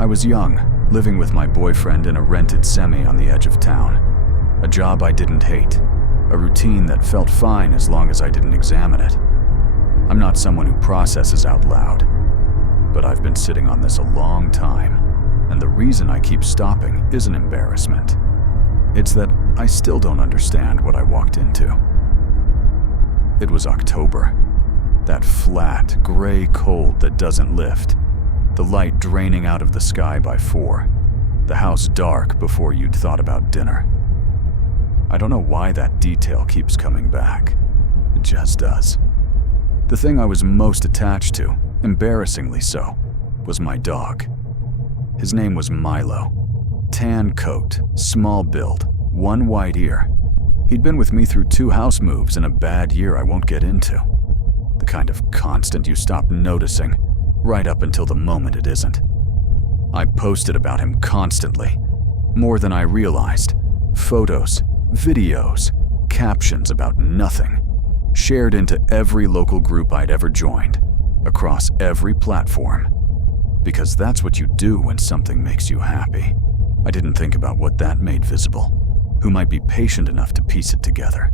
I was young, living with my boyfriend in a rented semi on the edge of town. A job I didn't hate, a routine that felt fine as long as I didn't examine it. I'm not someone who processes out loud, but I've been sitting on this a long time, and the reason I keep stopping isn't embarrassment. It's that I still don't understand what I walked into. It was October. That flat, gray cold that doesn't lift. The light draining out of the sky by 4. The house dark before you'd thought about dinner. I don't know why that detail keeps coming back. It just does. The thing I was most attached to, embarrassingly so, was my dog. His name was Milo. Tan coat, small build, one white ear. He'd been with me through 2 house moves and a bad year I won't get into. The kind of constant you stop noticing, right up until the moment it isn't. I posted about him constantly, more than I realized. Photos, videos, captions about nothing. Shared into every local group I'd ever joined, across every platform. Because that's what you do when something makes you happy. I didn't think about what that made visible, who might be patient enough to piece it together.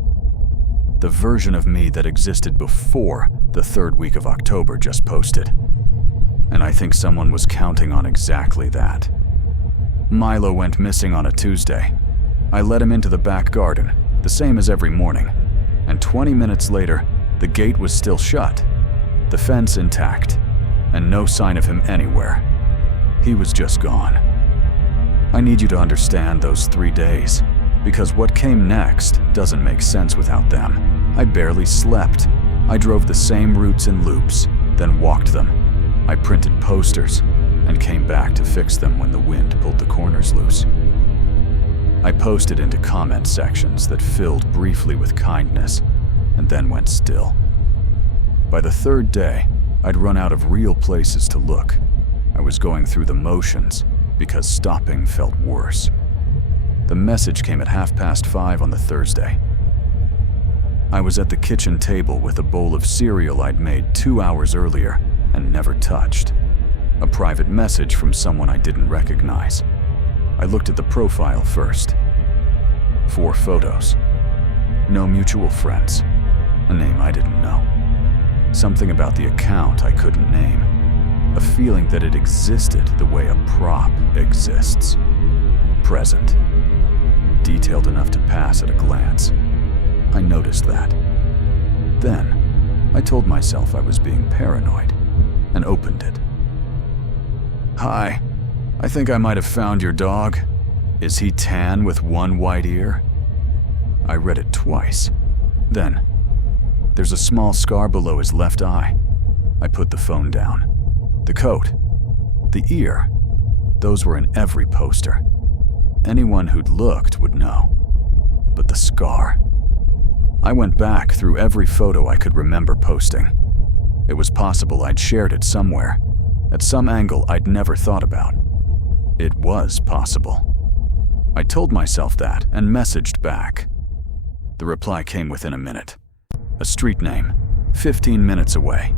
The version of me that existed before the 3rd week of October just posted. And I think someone was counting on exactly that. Milo went missing on a Tuesday. I let him into the back garden, the same as every morning. And 20 minutes later, the gate was still shut, the fence intact, and no sign of him anywhere. He was just gone. I need you to understand those 3 days, because what came next doesn't make sense without them. I barely slept. I drove the same routes in loops, then walked them. I printed posters and came back to fix them when the wind pulled the corners loose. I posted into comment sections that filled briefly with kindness and then went still. By the 3rd day, I'd run out of real places to look. I was going through the motions because stopping felt worse. The message came at 5:30 on the Thursday. I was at the kitchen table with a bowl of cereal I'd made 2 hours earlier and never touched. A private message from someone I didn't recognize. I looked at the profile first. 4 photos. No mutual friends. A name I didn't know. Something about the account I couldn't name. A feeling that it existed the way a prop exists. Present. Detailed enough to pass at a glance. I noticed that. Then, I told myself I was being paranoid and opened it. "Hi, I think I might have found your dog. Is he tan with one white ear?" I read it twice. Then, "There's a small scar below his left eye." I put the phone down. The coat, the ear, those were in every poster. Anyone who'd looked would know. But the scar. I went back through every photo I could remember posting. It was possible I'd shared it somewhere, at some angle I'd never thought about. It was possible. I told myself that and messaged back. The reply came within a minute. A street name, 15 minutes away.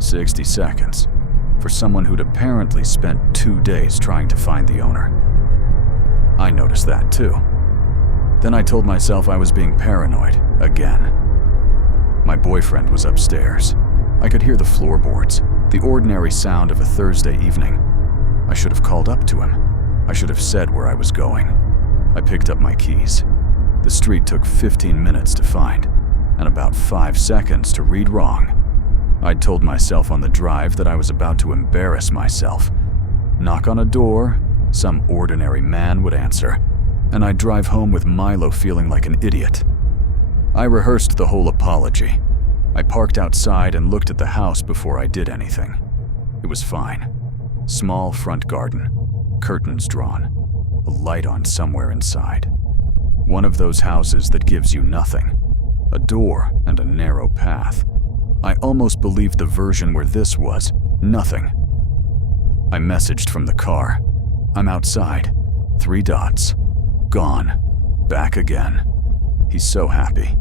60 seconds, for someone who'd apparently spent 2 days trying to find the owner. I noticed that too. Then I told myself I was being paranoid, again. My boyfriend was upstairs. I could hear the floorboards, the ordinary sound of a Thursday evening. I should have called up to him. I should have said where I was going. I picked up my keys. The street took 15 minutes to find, and about 5 seconds to read wrong. I'd told myself on the drive that I was about to embarrass myself. Knock on a door, some ordinary man would answer, and I'd drive home with Milo feeling like an idiot. I rehearsed the whole apology. I parked outside and looked at the house before I did anything. It was fine. Small front garden, curtains drawn, a light on somewhere inside. One of those houses that gives you nothing. A door and a narrow path. I almost believed the version where this was nothing. I messaged from the car. "I'm outside. 3 dots. Gone. Back again." He's so happy.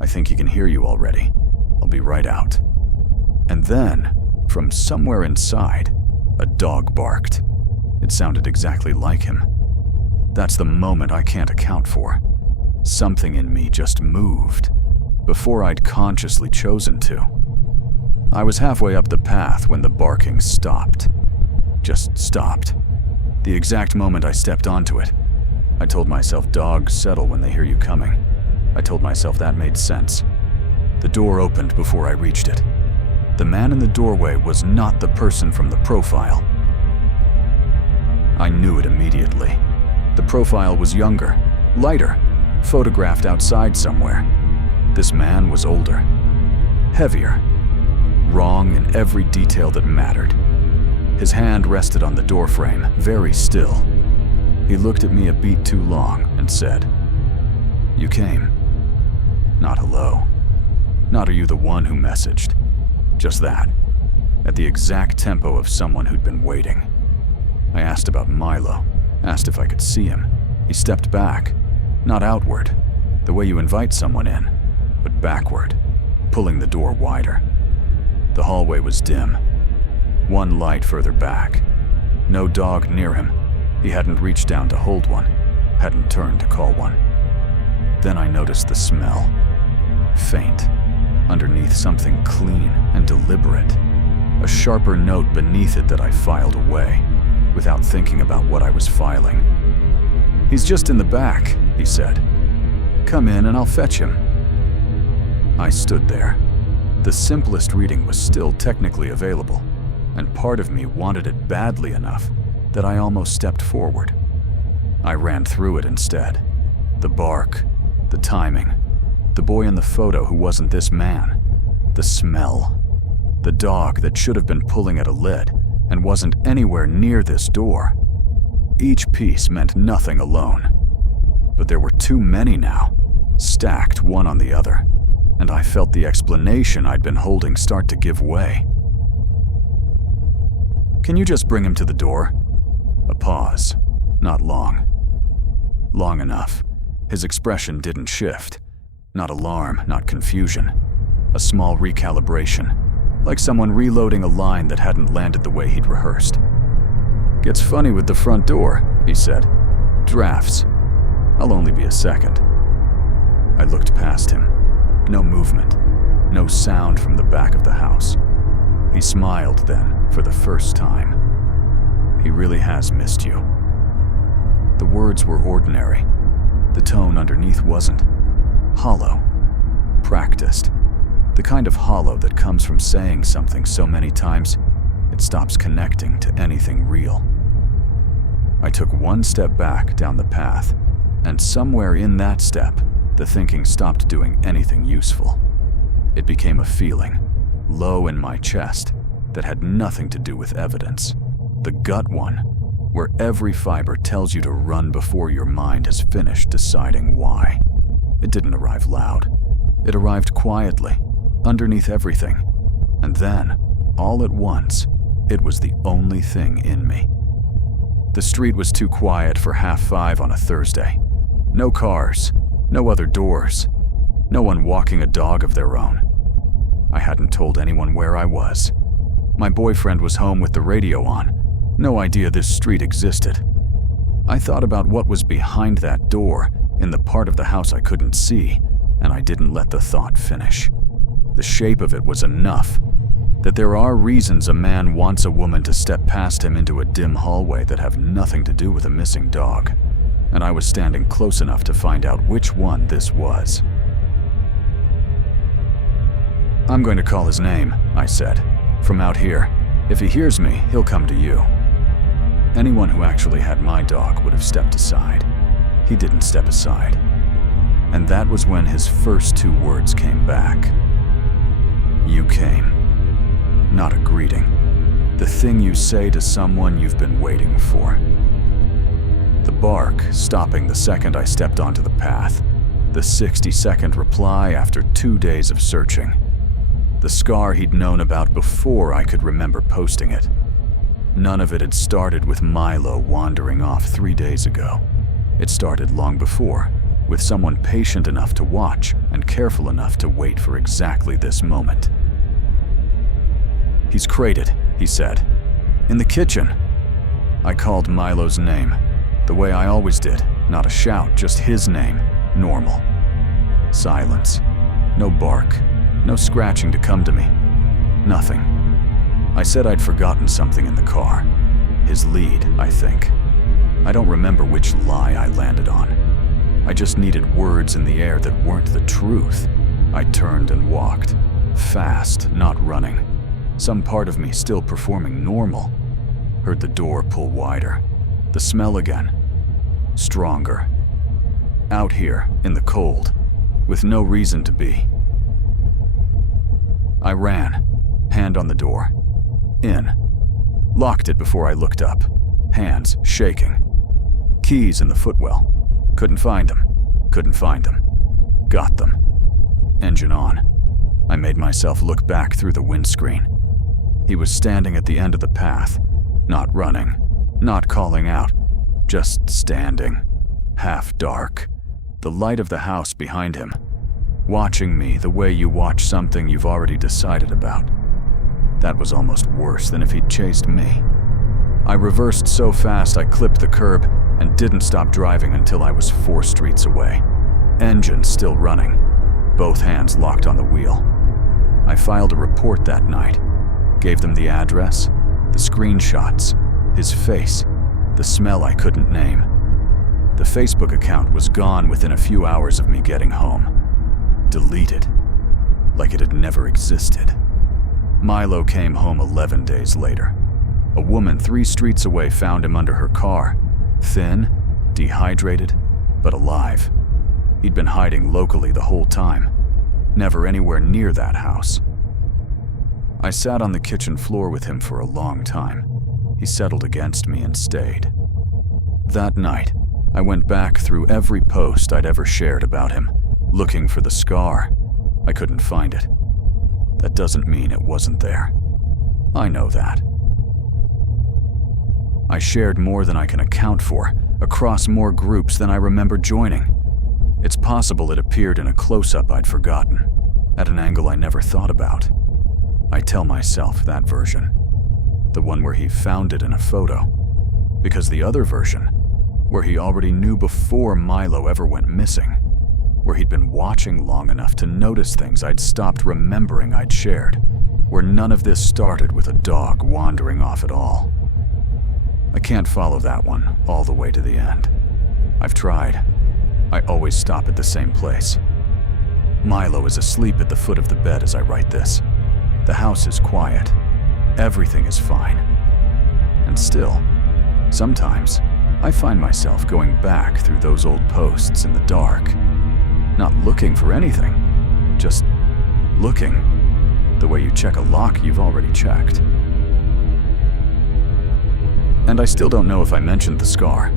"I think he can hear you already. I'll be right out." And then, from somewhere inside, a dog barked. it sounded exactly like him. That's the moment I can't account for. Something in me just moved, before I'd consciously chosen to. I was halfway up the path when the barking stopped. Just stopped. The exact moment I stepped onto it. I told myself dogs settle when they hear you coming. I told myself that made sense. The door opened before I reached it. The man in the doorway was not the person from the profile. I knew it immediately. The profile was younger, lighter, photographed outside somewhere. This man was older, heavier, wrong in every detail that mattered. His hand rested on the doorframe, very still. He looked at me a beat too long and said, "You came." Not hello. Not are you the one who messaged. Just that, at the exact tempo of someone who'd been waiting. I asked about Milo, asked if I could see him. He stepped back, not outward, the way you invite someone in, but backward, pulling the door wider. The hallway was dim. One light further back. No dog near him. He hadn't reached down to hold one, hadn't turned to call one. Then I noticed the smell. Faint, underneath something clean and deliberate. A sharper note beneath it that I filed away, without thinking about what I was filing. "He's just in the back," he said. "Come in and I'll fetch him." I stood there. The simplest reading was still technically available, and part of me wanted it badly enough that I almost stepped forward. I ran through it instead. The bark, the timing, the boy in the photo who wasn't this man, the smell, the dog that should have been pulling at a lid and wasn't anywhere near this door. Each piece meant nothing alone. But there were too many now, stacked one on the other, and I felt the explanation I'd been holding start to give way. "Can you just bring him to the door?" A pause. Not long. Long enough. His expression didn't shift. Not alarm, not confusion. A small recalibration, like someone reloading a line that hadn't landed the way he'd rehearsed. "Gets funny with the front door," he said. "Drafts. I'll only be a second." I looked past him. No movement, no sound from the back of the house. He smiled then, for the first time. "He really has missed you." The words were ordinary. The tone underneath wasn't. Hollow. Practiced. The kind of hollow that comes from saying something so many times, it stops connecting to anything real. I took one step back down the path, and somewhere in that step, the thinking stopped doing anything useful. It became a feeling, low in my chest, that had nothing to do with evidence. The gut one, where every fiber tells you to run before your mind has finished deciding why. It didn't arrive loud. It arrived quietly, underneath everything. And then, all at once, it was the only thing in me. The street was too quiet for 5:30 on a Thursday. No cars, no other doors, no one walking a dog of their own. I hadn't told anyone where I was. My boyfriend was home with the radio on. No idea this street existed. I thought about what was behind that door, in the part of the house I couldn't see, and I didn't let the thought finish. The shape of it was enough. That there are reasons a man wants a woman to step past him into a dim hallway that have nothing to do with a missing dog. And I was standing close enough to find out which one this was. "I'm going to call his name," I said. "From out here. If he hears me, he'll come to you." Anyone who actually had my dog would have stepped aside. He didn't step aside. And that was when his first two words came back. "You came." Not a greeting. The thing you say to someone you've been waiting for. The bark stopping the second I stepped onto the path. The 60-second reply after 2 days of searching. The scar he'd known about before I could remember posting it. None of it had started with Milo wandering off 3 days ago. It started long before, with someone patient enough to watch and careful enough to wait for exactly this moment. "He's crated," he said. "In the kitchen." I called Milo's name, the way I always did, not a shout, just his name, normal. Silence. No bark, no scratching to come to me. Nothing. I said I'd forgotten something in the car. His lead, I think. I don't remember which lie I landed on. I just needed words in the air that weren't the truth. I turned and walked. Fast, not running. Some part of me still performing normal. Heard the door pull wider. The smell again. Stronger. Out here, in the cold, with no reason to be. I ran, hand on the door. In. Locked it before I looked up, hands shaking. Keys in the footwell. Couldn't find them. Couldn't find them. Got them. Engine on. I made myself look back through the windscreen. He was standing at the end of the path, not running, not calling out, just standing, half dark, the light of the house behind him, watching me the way you watch something you've already decided about. That was almost worse than if he'd chased me. I reversed so fast I clipped the curb and didn't stop driving until I was 4 streets away. Engine still running, both hands locked on the wheel. I filed a report that night, gave them the address, the screenshots, his face, the smell I couldn't name. The Facebook account was gone within a few hours of me getting home. Deleted, like it had never existed. Milo came home 11 days later. A woman 3 streets away found him under her car, thin, dehydrated, but alive. He'd been hiding locally the whole time, never anywhere near that house. I sat on the kitchen floor with him for a long time. He settled against me and stayed. That night, I went back through every post I'd ever shared about him, looking for the scar. I couldn't find it. That doesn't mean it wasn't there. I know that. I shared more than I can account for, across more groups than I remember joining. It's possible it appeared in a close-up I'd forgotten, at an angle I never thought about. I tell myself that version, the one where he found it in a photo, because the other version, where he already knew before Milo ever went missing, where he'd been watching long enough to notice things I'd stopped remembering I'd shared, where none of this started with a dog wandering off at all. I can't follow that one all the way to the end. I've tried. I always stop at the same place. Milo is asleep at the foot of the bed as I write this. The house is quiet. Everything is fine. And still, sometimes, I find myself going back through those old posts in the dark, not looking for anything, just looking, the way you check a lock you've already checked. And I still don't know if I mentioned the scar.